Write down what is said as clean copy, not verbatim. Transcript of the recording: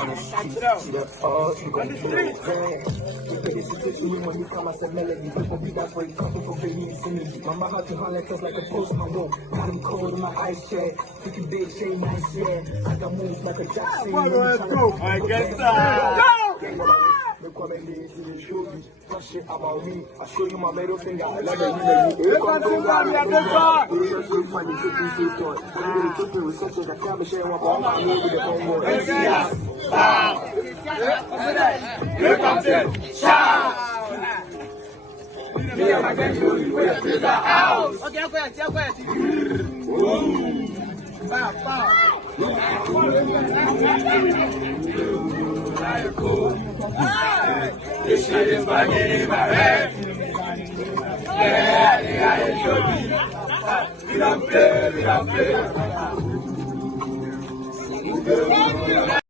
on the street. See that fall, you gon' feel it. This is me when you come as a melody. People be that way, coming from baby synergy. Mama had to holler just like a postman won't. Got him cold in my ice chair. Freaking bitch ain't nice, yeah. I got moves like a Jackson. I guess so. Look what I did to the show you. That shit about me. I show you my middle finger. I love it. You can't do that. You just look funny. You can see it. I'm really keeping receptions. I can't be sharing what I'm doing with the phone boy. Here comes it. Shout! Okay, quiet. This shit is fucking in my head. Yeah, it should be. We don't play.